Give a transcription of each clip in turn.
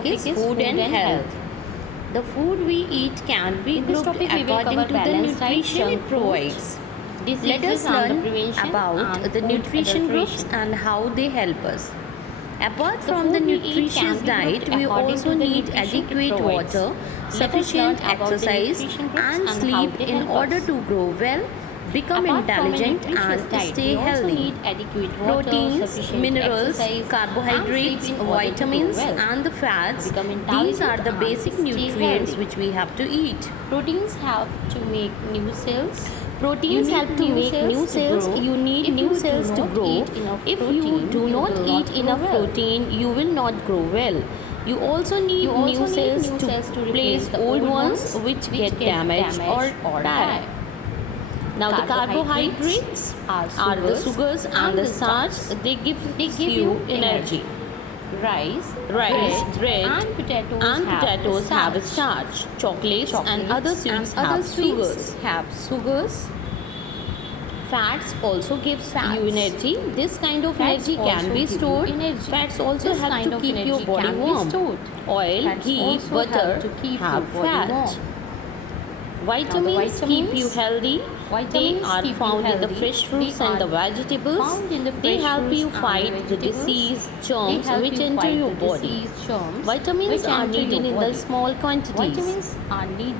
topic is food and health. The food we eat can be grouped according to the nutrition it provides. Let us learn about the nutrition groups and how they help us. Apart from the nutritious diet, we also need adequate water, sufficient exercise, and sleep in order to grow well, become intelligent, and stay healthy. Proteins, minerals, carbohydrates, vitamins, and the fats, these are the basic nutrients which we have to eat. Proteins help to make new cells. Proteins help to make new cells. You need new cells to grow. If you do not eat enough protein, you will not grow well. You also need new cells to replace old ones which get damaged or die. Now the carbohydrates are the sugars and the starch. They give you energy. Rice, Bread, and potatoes have a starch. Chocolates and other sweets have sugars. Fats also gives you energy. This kind of energy can be stored. Fats also help to keep your body warm. Oil, ghee, butter have fat. Vitamins keep you healthy. They are found in the fresh fruits and the vegetables. They help you fight the disease, germs which enter your body. Vitamins are needed in the small quantities.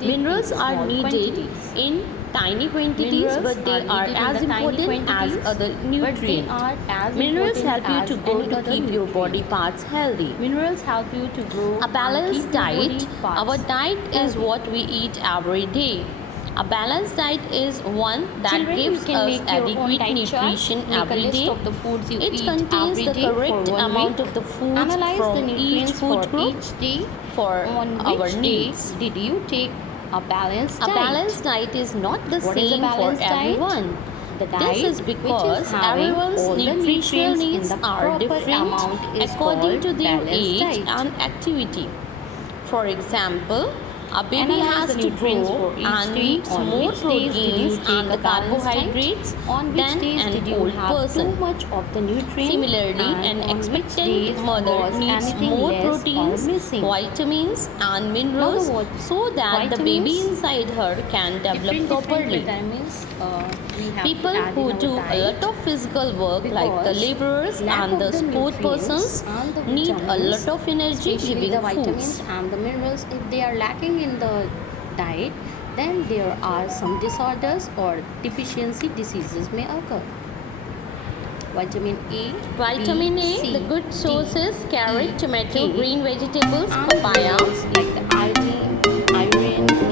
Minerals are needed in tiny quantities, but they are as important as other nutrients. Minerals help you to grow to keep your body parts healthy. Minerals help you to grow. A balanced diet. Our diet is what we eat every day. A balanced diet is one that gives us adequate nutrition every day. It contains the correct amount of the food from each food group for our needs. Did you take a balanced A diet? balanced diet is not the What is a same for balanced diet? everyone. The This diet is because which is having everyone's all the nutritional nutrients in needs the are proper different amount is according to called their balanced age diet. and activity. For example, a baby Analyze has the to nutrients grow for each and day. needs On more which days did you proteins take and the a balanced diet? carbohydrates On which than days an did you old have person. too much of the nutrients? Similarly, and an on which expectant days mother was needs anything more less or proteins, missing? vitamins, and minerals Now, so that the baby vitamins, inside her can develop properly. vitamins we have People to add who in our do a diet lot of physical work, like the because laborers lack and of the the sport nutrients persons, and the need a vitamins, lot of energy especially giving the vitamins foods. and the minerals, if they are lacking in the diet, then there are some disorders or deficiency diseases may occur. Vitamin A, Vitamin B, A, C, the good D, sources: carrot, E, tomato, K, green vegetables, and papaya, minerals like the iron,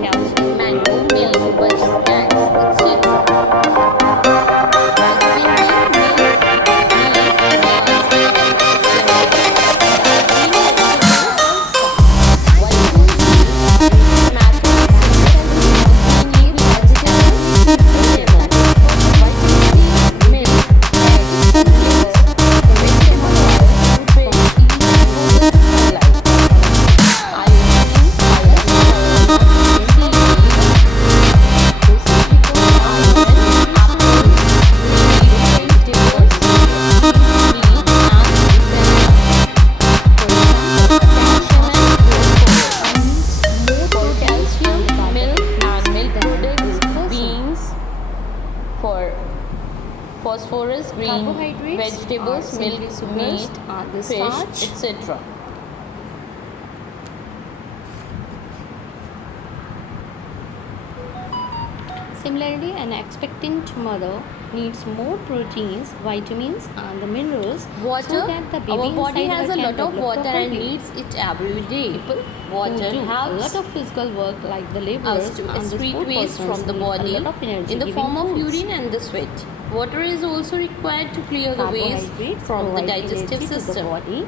calcium, mango, and milk, butter, eggs, etc. Vitamin B, milk, meat, nuts, etc. Green vegetables, vitamin C, tomatoes, green leafy vegetables, lemon, vitamin D, milk, eggs, liver, vegetable oil, fish, exposure to sunlight, iodine, iron, seaweed. This is because almond, apples, green vegetables, meat, and banana. For example, potassium and phosphorus. For calcium, milk and milk products, beans. For phosphorus, green Carbohydrates vegetables, are milk, simply sugars meat, and the fish, starch. etc. Similarly, an expectant mother needs more proteins, vitamins, and the minerals Water. so that the baby Our body inside has her a can lot of develop water and properly. needs it every day. People Water who do a helps lot of physical work like the laborers us to and the excrete sport waste persons from the need body a lot of energy in the giving form of foods. urine and the sweat. Water is also required to clear the waste Carbohydrates from the provide digestive energy to the system. body.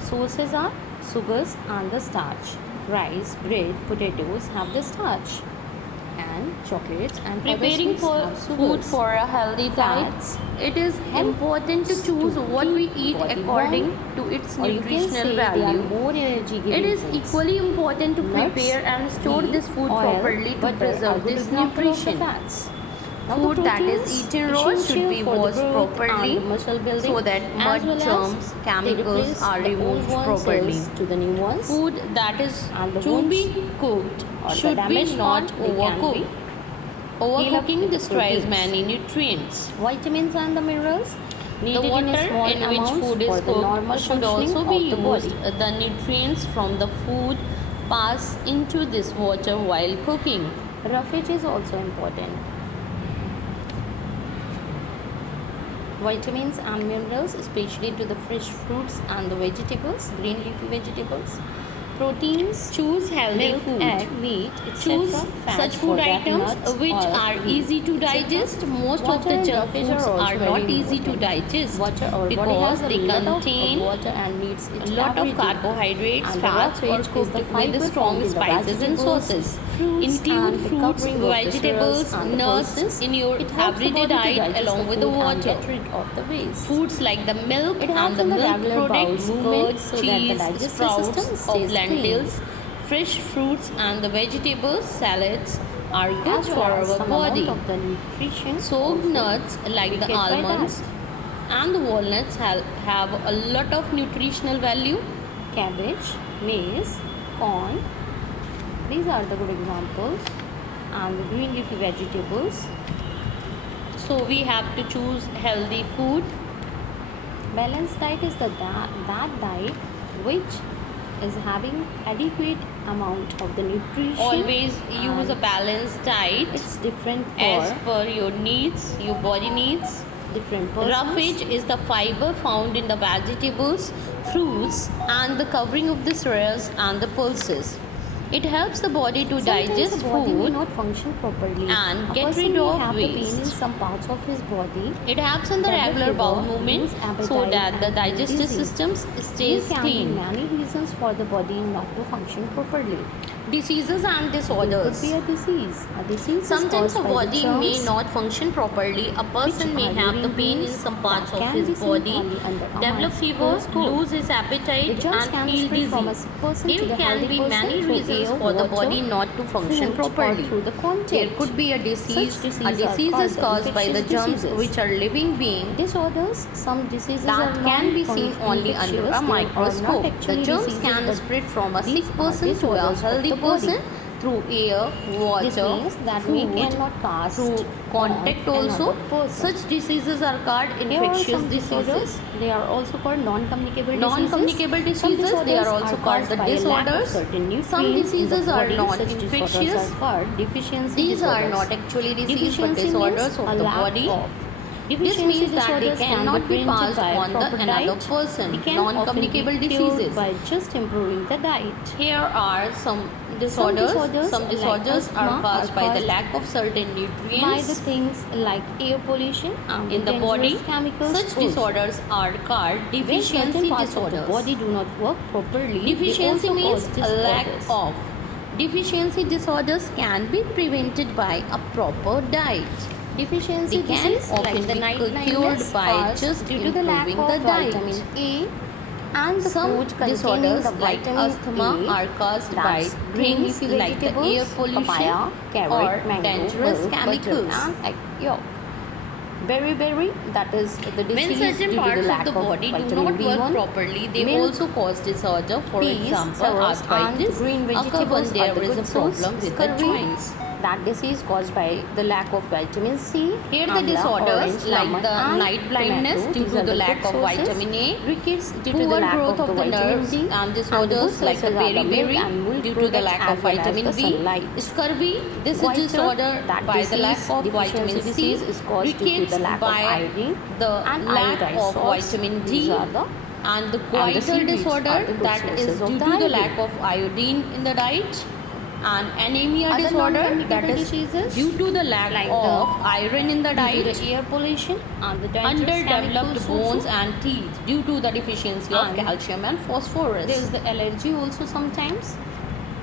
Sources are sugars and the starch. Rice, bread, potatoes have the starch, and chocolates and other Preparing sweets for have food sugars. for a healthy diet, Fats it is help important to choose to what we keep eat body according warm, to its or you can nutritional say they are value. more energy giving It is foods. equally important to Nuts, prepare and store ghee, this food oil, properly to butter are preserve good this example of the nutrition. fats. Now Food the that is proteins, eaten raw should essential be for the washed growth properly and muscle building, so that as mud, well as germs, they chemicals replace are the removed old one properly. cells to the new ones. Food that is And the to wounds be cooked or the should be damaged not part, they can overcooked. be healed up Overcooking with the destroys proteins. many nutrients. Vitamins and the minerals The needed in water a small in which amounts food for is the normal cooked should functioning also be of the used. body. The nutrients from the food pass into this water while cooking. Roughage is also important. Vitamins and minerals, especially to the fresh fruits and the vegetables, green leafy vegetables. Proteins, Choose healthy milk, food. egg, meat, etc. Choose Fats such for food that items nuts, which oil, are meat, easy to etc. digest. Most of Water the and junk roughage foods are also are very not easy to important. digest Water, our body because has a they lot contain of water and needs it a lot every of day. carbohydrates, And the fats, or roughage is cooked the with fiber strong found in the spices and vegetables, sauces. fruits, Include and the fruits, covering of the vegetables, cells and the nuts pulses. in your It helps the everyday body to diet digest along the with the food and water. get rid of the waste. Foods like the milk It and helps the in the milk regular bowel products, movement curd, so that the cheese, digestive sprouts system of stays lentils, fresh fruits and the vegetables, salads are good as for well as our some body. amount of the nutrition. Soaked also nuts like we the get by almonds that. and the walnuts have a lot of nutritional value. Cabbage, maize, corn. These are the good examples. And the green leafy vegetables. So we have to choose healthy food. Balanced diet is that diet which is having adequate amount of the nutrition. Always use a and balanced diet it's different as for per your needs, your body needs. different persons. Roughage is the fiber found in the vegetables, fruits, and the covering of the cereals and the pulses. It helps the body to Sometimes digest the body may food. not function properly and a get person rid may of have the pain in waste. some parts of his body. It helps in the Develop regular bowel fever, movement lose so appetite that the and feel digestive dizzy. system There stays can clean. be many reasons for the body not to function properly. Diseases and There could disorders. be a disease. A disease is Sometimes caused a by the body germs may not function properly. A person which may are have the living pain in beings some parts that of can be his seen body, only under a develop fever, microscope. lose his The appetite, germs and can feel spread from a dizzy. person to There the can healthy be person many through reasons air, for the water, body not to function food, or properly. through the contact. There could be a disease. Such diseases A are disease called is caused by the infectious germs diseases. which are living beings Disorders, some diseases that are can be seen only infectious. under They a are not microscope. The actually germs diseases, can but spread from a these sick are person to a disorders of healthy the body. person through air, water, This means that we food, cannot cast through contact on also. another person. Such diseases are called Here are infectious some disorders. diseases. They are also called non-communicable diseases. Non-communicable Some diseases, they are disorders also are called caused the by a lack of disorders. certain nutrients Some in the diseases are body. not Such disorders infectious. are called deficiency These are disorders. not actually diseases but Deficiency disorders means of a the lack body. of. This Deficiency means that they disorders can cannot be prevented passed by on the proper another diet. person. They can Non-communicable often be cured diseases. by just improving the diet. Here are some disorders. Some like disorders are asthma caused by the caused lack of certain by the nutrients things like air pollution and in the body. dangerous chemicals. Such also. disorders are called When deficiency certain parts of the disorders. body do not work properly, Deficiency they means also a cause lack disorders. of. Deficiency disorders can be prevented by a proper diet. Deficiency They can disease often like the be night cured blindness by caused just due to the lack of improving the diet. vitamin A and the Some food containing disorders the like vitamin asthma A, are caused by that's green leafy leafy like the air vegetables, pollution papaya, carrot, or mango, dangerous milk, chemicals. butter, and egg yolk. Beriberi, that is the When disease certain due to parts the of lack the body do vitamin not work B1, properly, they milk, also cause disorder. For peas, example, carrots, and arthritis green occur when vegetables are there the is a good source. problem with the Scurvy, joints. that disease caused by the lack of vitamin C. Here the amla, disorders orange, like lemon, the and night blindness tomato, due these to are the good lack of sources. vitamin A, Rickets due to the poor lack growth of the of the vitamin nerves D, and disorders like the beriberi due to the lack of vitamin B. Scurvy, this is disorder by the lack of vitamin C. is caused due to Rickets the lack of by iodine the and lack iodized of salts. vitamin These D. are the And the and the goiter seaweeds disorder, are the good that is sources of due the to the iodine. lack of iodine in the diet. And anemia Other disorder, that non-communicable is diseases due to the lack like of iron in the due to diet. the air pollution and the dangerous Underdeveloped chemicals bones also. and teeth due to the deficiency of And calcium and phosphorus. There is the allergy also sometimes.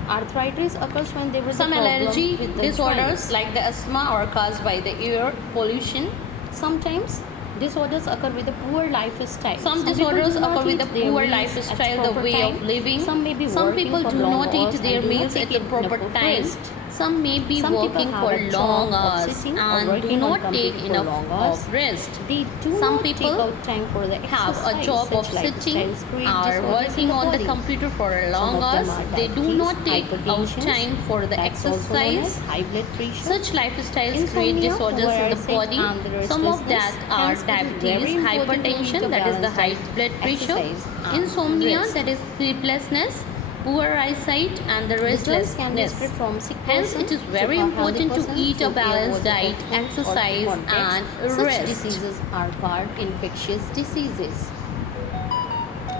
Arthritis occurs when there is Some a problem allergy with the disorders joints. like the asthma are caused by the air pollution. Sometimes disorders occur with a poor lifestyle. Some people disorders do not occur with eat a their poor meals lifestyle, at the proper way time. of living. Some may be Some working people for do long not eat hours their and do not meals take at the enough proper of time. rest. Some may be Some people working have for a long job of hours sitting or and do working on not take computer for enough long hours. of rest. They do Some not people take out time for the have exercise. a job of Such sitting lifestyles create or disorders in working the on the body. computer for Some long of them hours. are They do diabetes, not take out hypertension, time for the that's also known as exercise. high blood pressure. Such lifestyles create Insomnia, disorders in the overactive body. and the Some of that restlessness. are Hence, it is very diabetes, important to eat hypertension, a that is the balanced high diet, blood pressure, exercise, and insomnia, rest. that is sleeplessness, poor eyesight, and the The germs can be restlessness. spread from sick Hence, person it is to very a healthy important to person eat a through air, balanced water, diet, or food, or exercise, contacts. and Such rest. diseases are called infectious diseases.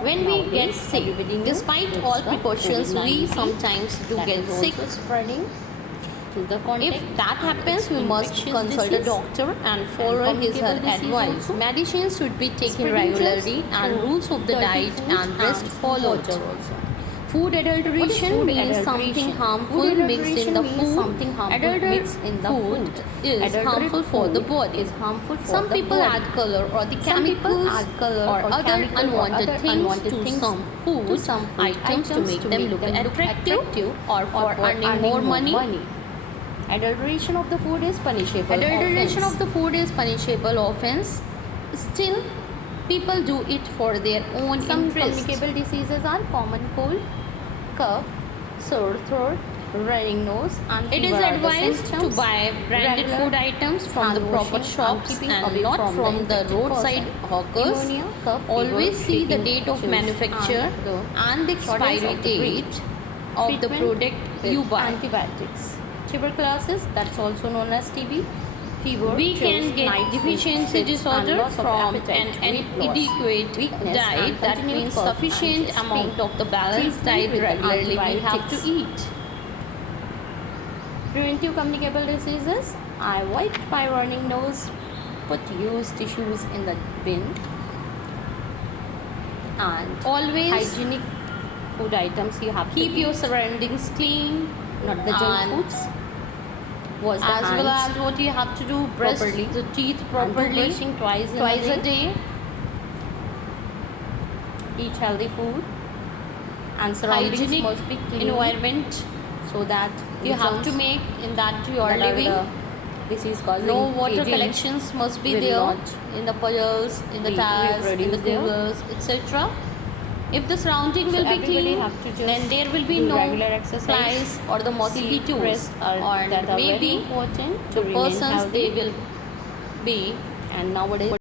When we get Nowadays, sick, everybody knows despite it's all the precautions, we COVID-19 sometimes do that get is sick. also spreading to the contact. If that and happens, it's we must infectious consult a disease doctor and follow his or her communicable disease advice. also. Medicines should be taken Spreading regularly, germs and through rules of the dirty diet food and rest and followed. water also. Food adulteration food means adulteration? something harmful Food mixed in the adulteration means food. something harmful Adulterated mixed in the food food. is Adulterated harmful for the food body. is harmful for Some the people body. add color or the Some people chemicals add color or or other chemical or unwanted other things unwanted to things some to food some food items to make them look attractive or for earning more money. Adulteration of the food is punishable Adulteration offense. of the food is punishable offense. Still, people do it for their own Some interest. communicable diseases are common cold, cough, sore throat, running nose, and It is fever are the advised to symptoms. buy branded Regular food items from the hand proper washing shops keeping and away not from the infected roadside person. hawkers. Pneumonia, cough, Always fever, see the shaking, date of chills, manufacture and the shortness expiry of the breath. date of the Treatment product with you buy. antibiotics. Tuberculosis, that's also known as TB. Fever, We chills, can get night deficiency sweats, and disorder loss of from appetite, an weight loss, inadequate weakness, diet. and That continued means cough and sufficient chest amount pain. of the balanced Treatment diet with regularly we have to antibiotics. eat. Preventive communicable diseases. I wiped my running nose, put used tissues in the bin, and Always hygienic food items you have keep to your eat, surroundings clean, not the junk and foods. Wash the as well hands as what you have to do, brush properly, the teeth and do properly brushing twice a day. Eat healthy food, and surroundings Hygienic must be clean environment so that you the have germs to make in that you are that are living. the disease causing No water agents collections must be will there not in the puddles, in the be tires, in the reproduced there. coolers, etc. If the surrounding So will be everybody clean, have to just then there will be do no regular exercise. flies or the mosquitoes, Rest are, or that are very maybe important to the remain persons healthy. they will be And nowadays